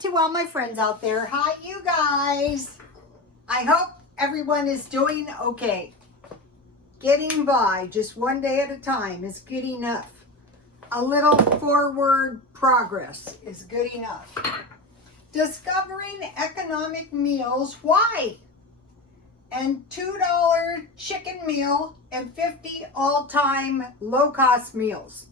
to all my friends out there. Hi, you guys. I hope everyone is doing okay. Getting by just one day at a time is good enough. A little forward progress is good enough. Discovering economic meals. Why? And $2 chicken meal and 50 all-time low-cost meals.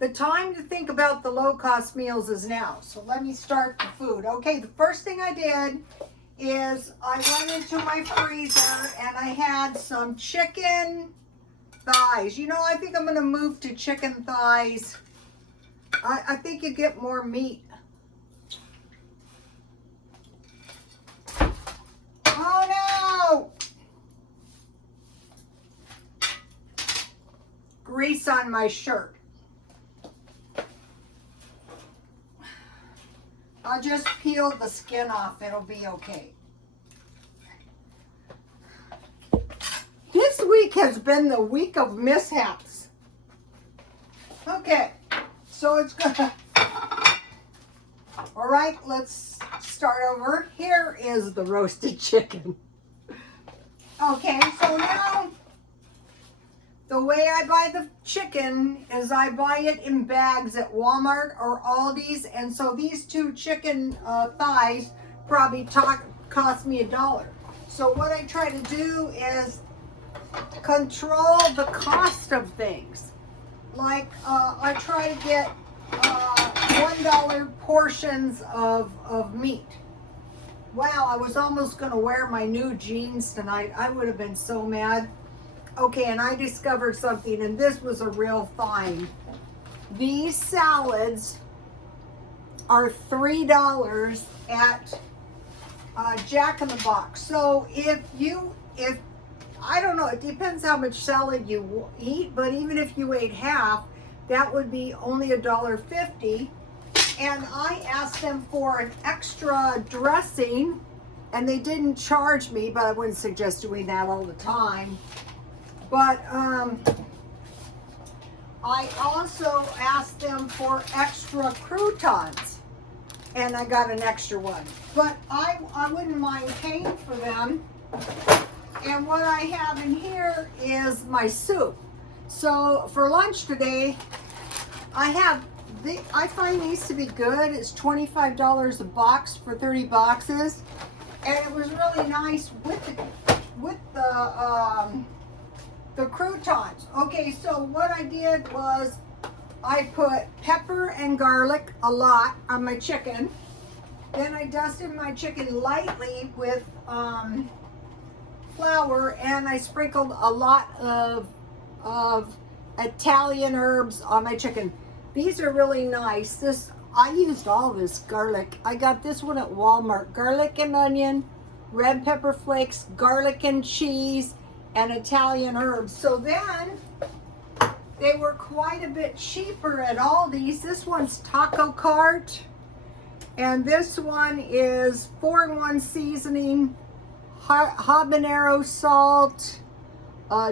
The time to think about the low-cost meals is now. So let me start the food. Okay, the first thing I did is I went into my freezer and I had some chicken thighs. You know, I think I'm going to move to chicken thighs. I think you get more meat. Oh no! Grease on my shirt. I'll just peel the skin off. It'll be okay. This week has been the week of mishaps. Okay, so it's gonna... All right, let's start over. Here is the roasted chicken. Okay, so now the way I buy the chicken is I buy it in bags at Walmart or Aldi's, and so these two chicken thighs probably cost me $1. So what I try to do is control the cost of things. Like I try to get $1 portions of meat. Wow, I was almost going to wear my new jeans tonight. I would have been so mad. Okay, and I discovered something, and this was a real find. These salads are $3 at Jack in the Box. So if I don't know, it depends how much salad you eat, but even if you ate half, that would be only $1.50. And I asked them for an extra dressing, and they didn't charge me, but I wouldn't suggest doing that all the time. But I also asked them for extra croutons, and I got an extra one. But I wouldn't mind paying for them. And what I have in here is my soup. So for lunch today, I find these to be good. It's $25 a box for 30 boxes. And it was really nice with the croutons. Okay, so what I did was I put pepper and garlic a lot on my chicken. Then I dusted my chicken lightly with flour, and I sprinkled a lot of Italian herbs on my chicken. These are really nice. I used all this garlic. I got this one at Walmart. Garlic and onion, red pepper flakes, garlic and cheese, and Italian herbs. So then they were quite a bit cheaper at Aldi's. This one's Taco Cart, and this one is 4-in-1 seasoning, habanero salt,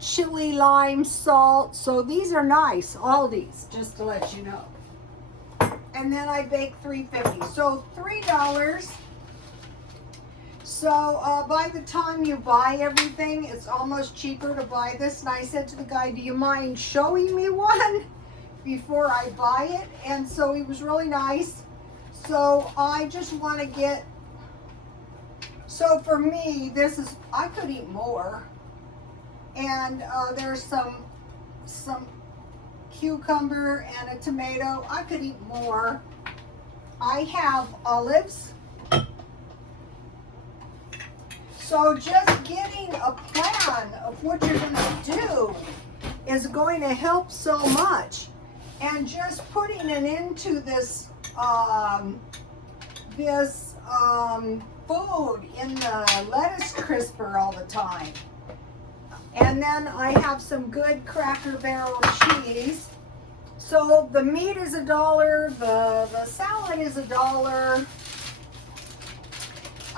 chili lime salt. So these are nice, Aldi's, just to let you know. And then I bake $3.50, so $3. So by the time you buy everything, it's almost cheaper to buy this. And I said to the guy, do you mind showing me one before I buy it? And so he was really nice. So I just want to get, so for me, this is, I could eat more. And there's some cucumber and a tomato. I could eat more. I have olives. So just getting a plan of what you're going to do is going to help so much. And just putting it into this food in the lettuce crisper all the time. And then I have some good Cracker Barrel cheese. So the meat is $1, the salad is $1.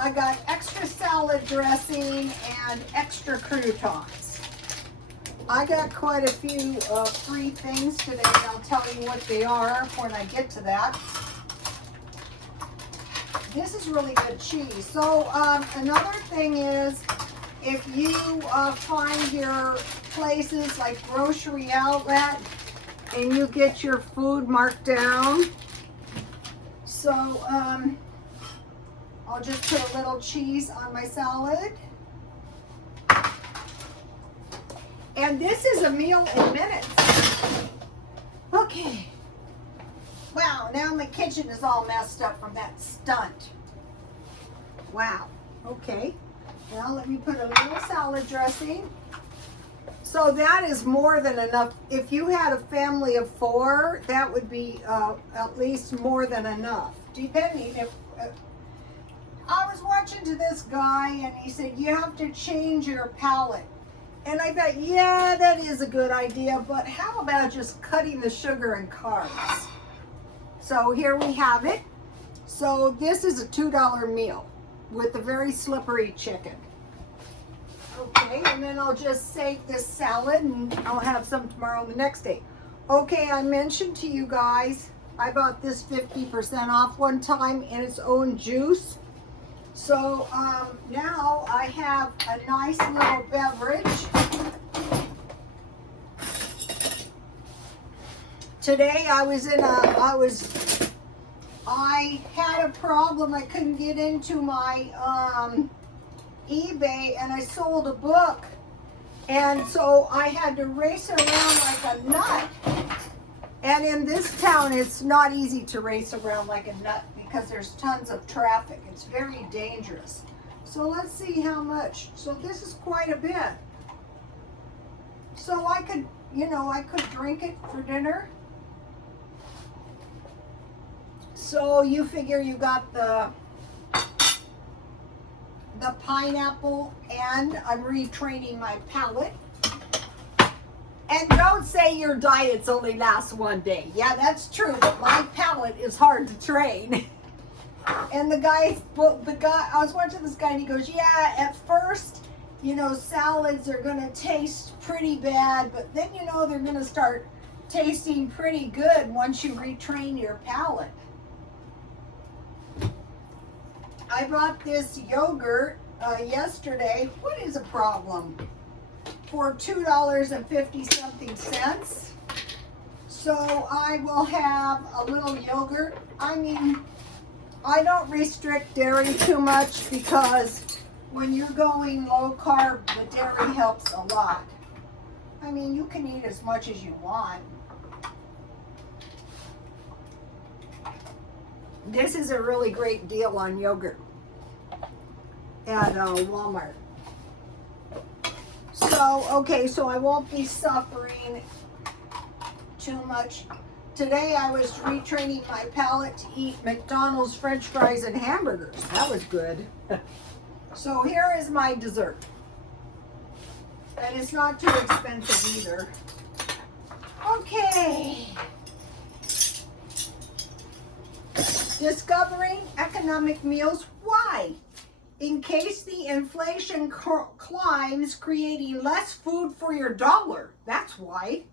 I got extra salad dressing and extra croutons. I got quite a few free things today. I'll tell you what they are when I get to that. This is really good cheese. So another thing is, if you find your places like grocery outlet and you get your food marked down. So I'll just put a little cheese on my salad. And this is a meal in minutes. Okay. Wow, now my kitchen is all messed up from that stunt. Wow. Okay. Now let me put a little salad dressing. So that is more than enough. If you had a family of 4, that would be at least more than enough. Depending if... I was watching to this guy and he said, you have to change your palate. And I thought, yeah, that is a good idea, but how about just cutting the sugar and carbs? So here we have it. So this is a $2 meal with a very slippery chicken. Okay, and then I'll just save this salad and I'll have some tomorrow and the next day. Okay, I mentioned to you guys, I bought this 50% off one time in its own juice. So now I have a nice little beverage. Today I had a problem. I couldn't get into my eBay, and I sold a book. And so I had to race around like a nut. And in this town, it's not easy to race around like a nut because there's tons of traffic. It's very dangerous. So let's see how much. So this is quite a bit. So I could, I could drink it for dinner. So you figure you got the pineapple, and I'm retraining my palate. And don't say your diets only last one day. Yeah, that's true, but my palate is hard to train. And the guy, I was watching this guy and he goes, yeah, at first, salads are gonna taste pretty bad, but then, they're gonna start tasting pretty good once you retrain your palate. I bought this yogurt yesterday. What is a problem? For $2.50 something cents. So I will have a little yogurt. I mean, I don't restrict dairy too much because when you're going low carb, the dairy helps a lot. I mean, you can eat as much as you want. This is a really great deal on yogurt at Walmart. So, okay, so I won't be suffering too much. Today I was retraining my palate to eat McDonald's French fries and hamburgers. That was good. So here is my dessert. And it's not too expensive either. Okay. Discovering economic meals. Why? In case the inflation climbs, creating less food for your dollar. That's why.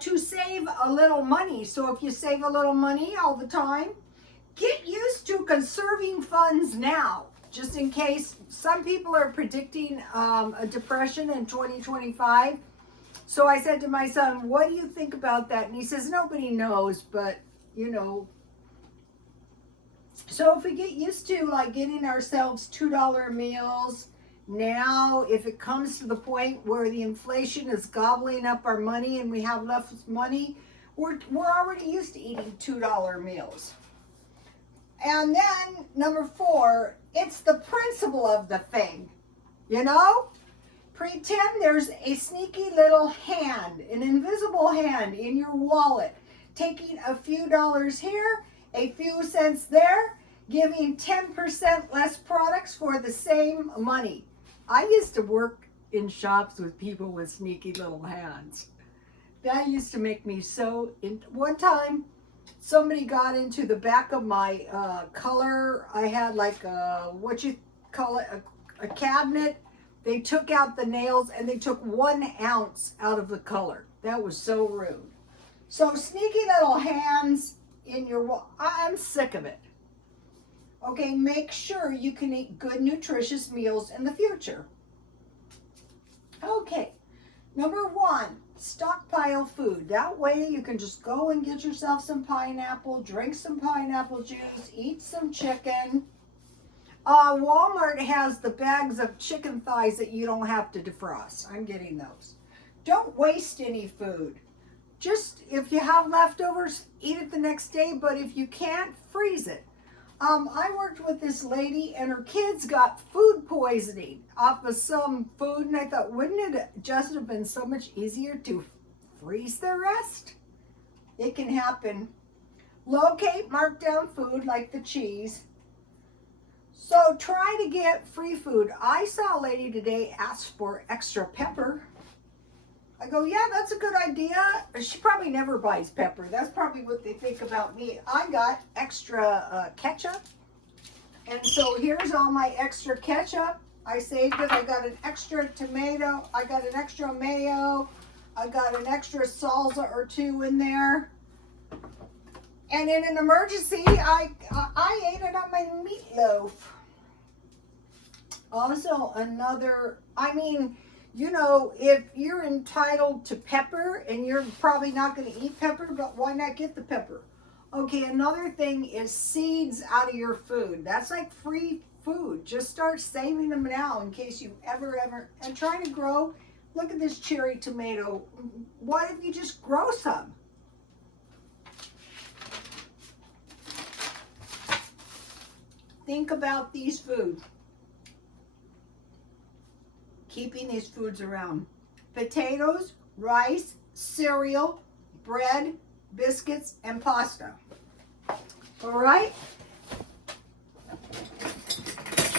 To save a little money. So if you save a little money all the time, get used to conserving funds now. Just in case. Some people are predicting a depression in 2025. So I said to my son, what do you think about that? And he says, nobody knows, but So if we get used to like getting ourselves $2 meals, now if it comes to the point where the inflation is gobbling up our money and we have less money, we're already used to eating $2 meals. And then number 4, it's the principle of the thing, Pretend there's a sneaky little hand, an invisible hand in your wallet, taking a few dollars here, a few cents there, giving 10% less products for the same money. I used to work in shops with people with sneaky little hands. That used to make me so... One time, somebody got into the back of my color. I had like a cabinet. They took out the nails and they took 1 ounce out of the color. That was so rude. So sneaky little hands in your wall. I'm sick of it. Okay, make sure you can eat good, nutritious meals in the future. Okay, number 1, stockpile food. That way you can just go and get yourself some pineapple, drink some pineapple juice, eat some chicken. Walmart has the bags of chicken thighs that you don't have to defrost. I'm getting those. Don't waste any food. Just if you have leftovers, eat it the next day, but if you can't, freeze it. I worked with this lady and her kids got food poisoning off of some food, and I thought, wouldn't it just have been so much easier to freeze the rest? It can happen. Locate markdown food like the cheese. So try to get free food. I saw a lady today ask for extra pepper. I go, yeah, that's a good idea. She probably never buys pepper. That's probably what they think about me. I got extra ketchup. And so here's all my extra ketchup. I saved it. I got an extra tomato. I got an extra mayo. I got an extra salsa or 2 in there. And in an emergency, I ate it on my meatloaf. Also another, you know, if you're entitled to pepper and you're probably not going to eat pepper, but why not get the pepper? Okay, another thing is seeds out of your food. That's like free food. Just start saving them now in case you ever, and try to grow. Look at this cherry tomato. Why don't you just grow some? Think about these foods. Keeping these foods around. Potatoes, rice, cereal, bread, biscuits, and pasta. All right?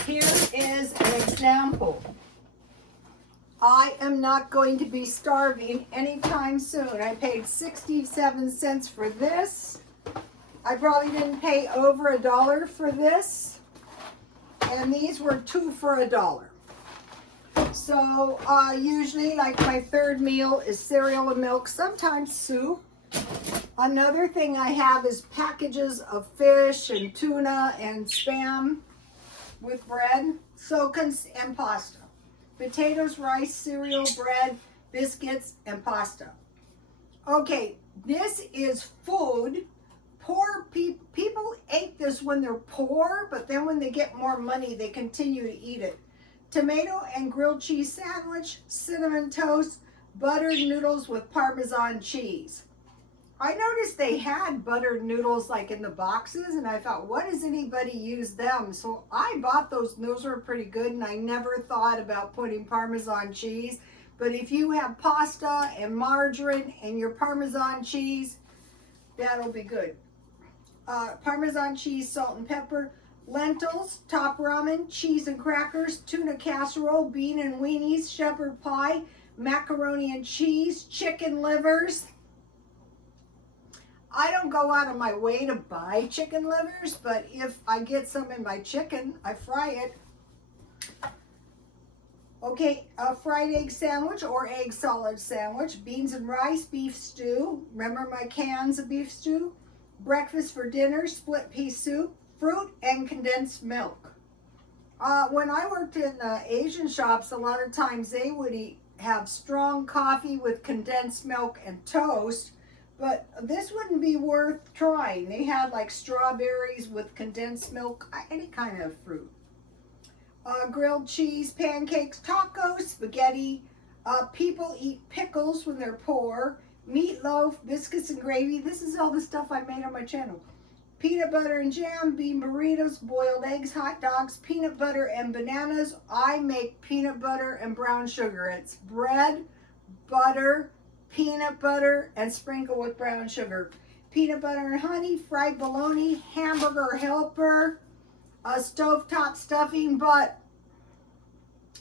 Here is an example. I am not going to be starving anytime soon. I paid 67 cents for this. I probably didn't pay over $1 for this. And these were 2 for $1. So usually like my third meal is cereal and milk, sometimes soup. Another thing I have is packages of fish and tuna and Spam with bread, and pasta. Potatoes, rice, cereal, bread, biscuits, and pasta. Okay, this is food. Poor people ate this when they're poor, but then when they get more money, they continue to eat it. Tomato and grilled cheese sandwich, cinnamon toast, buttered noodles with Parmesan cheese. I noticed they had buttered noodles like in the boxes, and I thought, what does anybody use them? So I bought those. Those were pretty good, and I never thought about putting Parmesan cheese. But if you have pasta and margarine and your Parmesan cheese, that'll be good. Parmesan cheese, salt and pepper, lentils, top ramen, cheese and crackers, tuna casserole, bean and weenies, shepherd pie, macaroni and cheese, chicken livers. I don't go out of my way to buy chicken livers, but if I get some in my chicken, I fry it. Okay, a fried egg sandwich or egg salad sandwich, beans and rice, beef stew. Remember my cans of beef stew? Breakfast for dinner, split pea soup, fruit, and condensed milk. When I worked in Asian shops, a lot of times they would have strong coffee with condensed milk and toast, but this wouldn't be worth trying. They had like strawberries with condensed milk, any kind of fruit. Grilled cheese, pancakes, tacos, spaghetti. People eat pickles when they're poor. Meatloaf, biscuits and gravy. This is all the stuff I made on my channel. Peanut butter and jam, bean burritos, boiled eggs, hot dogs, peanut butter and bananas. I make peanut butter and brown sugar. It's bread, butter, peanut butter, and sprinkle with brown sugar. Peanut butter and honey, fried bologna, hamburger helper, a stovetop stuffing, but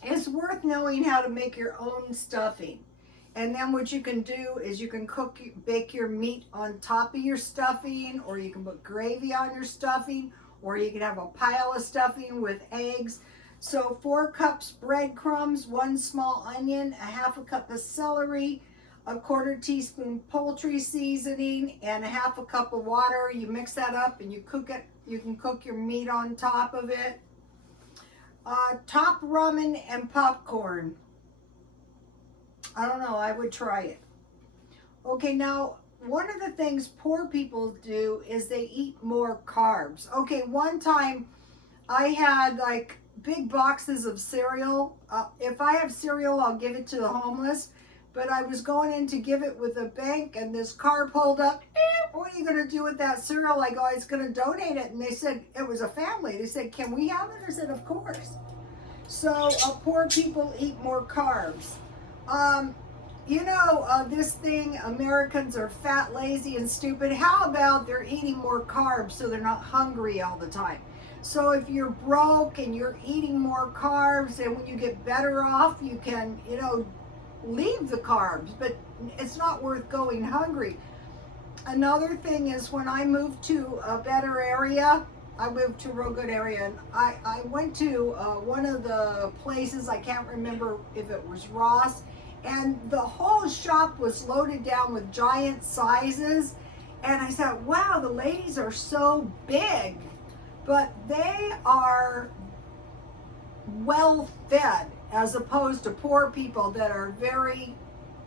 it's worth knowing how to make your own stuffing. And then what you can do is you can bake your meat on top of your stuffing, or you can put gravy on your stuffing, or you can have a pile of stuffing with eggs. So 4 cups breadcrumbs, 1 small onion, a half a cup of celery, a 1/4 teaspoon poultry seasoning, and a half a cup of water. You mix that up and you cook it You can cook your meat on top of it. Top ramen and popcorn. I don't know, I would try it. Okay, now, one of the things poor people do is they eat more carbs. Okay, one time I had like big boxes of cereal. If I have cereal, I'll give it to the homeless. But I was going in to give it with a bank, and this car pulled up. What are you going to do with that cereal? I go, I was going to donate it. And they said, it was a family. They said, can we have it? I said, of course. So poor people eat more carbs. This thing, Americans are fat, lazy, and stupid. How about they're eating more carbs so they're not hungry all the time? So if you're broke and you're eating more carbs, and when you get better off, you can, leave the carbs, but it's not worth going hungry. Another thing is, when I moved to a better area, I moved to a real good area, and I went to one of the places, I can't remember if it was Ross, and the whole shop was loaded down with giant sizes, and I thought, wow, the ladies are so big, but they are well fed, as opposed to poor people that are very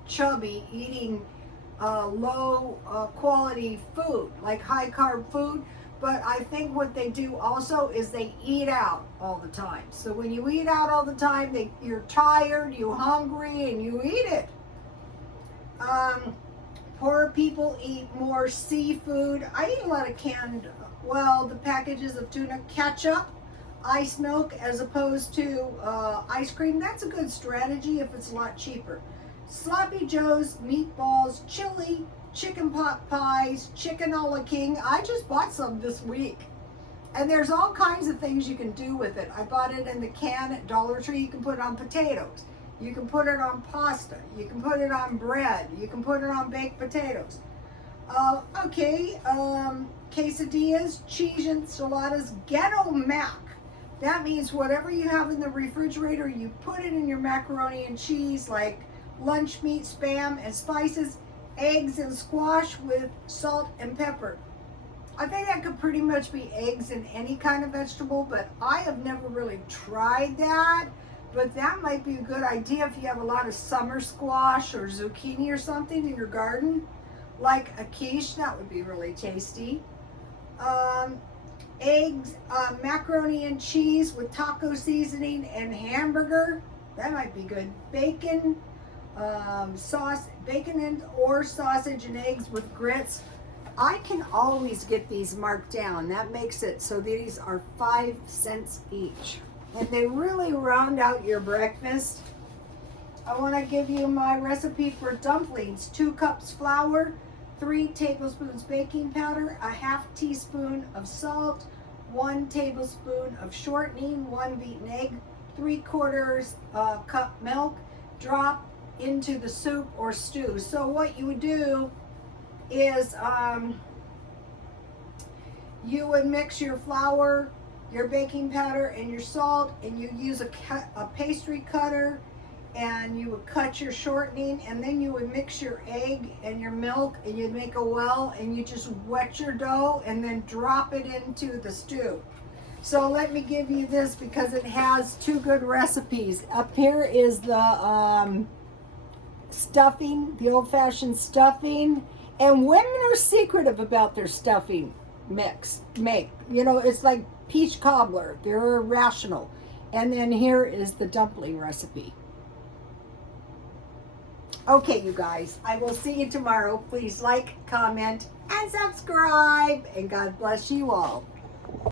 chubby, eating low quality food, like high carb food. But I think what they do also is they eat out all the time. So when you eat out all the time, you're tired, you're hungry, and you eat it. Poor people eat more seafood. I eat a lot of the packages of tuna, ketchup, ice milk, as opposed to ice cream. That's a good strategy if it's a lot cheaper. Sloppy Joes, meatballs, chili, chicken pot pies, chicken a la king. I just bought some this week. And there's all kinds of things you can do with it. I bought it in the can at Dollar Tree. You can put it on potatoes. You can put it on pasta. You can put it on bread. You can put it on baked potatoes. Quesadillas, cheese enchiladas, ghetto mac. That means whatever you have in the refrigerator, you put it in your macaroni and cheese, like lunch meat, Spam, and spices, eggs and squash with salt and pepper. I think that could pretty much be eggs in any kind of vegetable, but I have never really tried that. But that might be a good idea if you have a lot of summer squash or zucchini or something in your garden. Like a quiche, that would be really tasty. Eggs, macaroni and cheese with taco seasoning and hamburger, that might be good. Bacon, or sausage and eggs with grits. I can always get these marked down. That makes it so these are 5 cents each. And they really round out your breakfast. I want to give you my recipe for dumplings. 2 cups flour, 3 tablespoons baking powder, a half teaspoon of salt, 1 tablespoon of shortening, 1 beaten egg, 3/4 cup milk. Drop into the soup or stew. So what you would do is you would mix your flour, your baking powder, and your salt, and you use a pastry cutter, and you would cut your shortening, and then you would mix your egg and your milk, and you'd make a well, and you just wet your dough and then drop it into the stew. So let me give you this because it has 2 good recipes. Up here is the stuffing, the old-fashioned stuffing, and women are secretive about their stuffing make. It's like peach cobbler. They're rational. And then here is the dumpling recipe. Okay, you guys, I will see you tomorrow. Please like, comment, and subscribe, and God bless you all.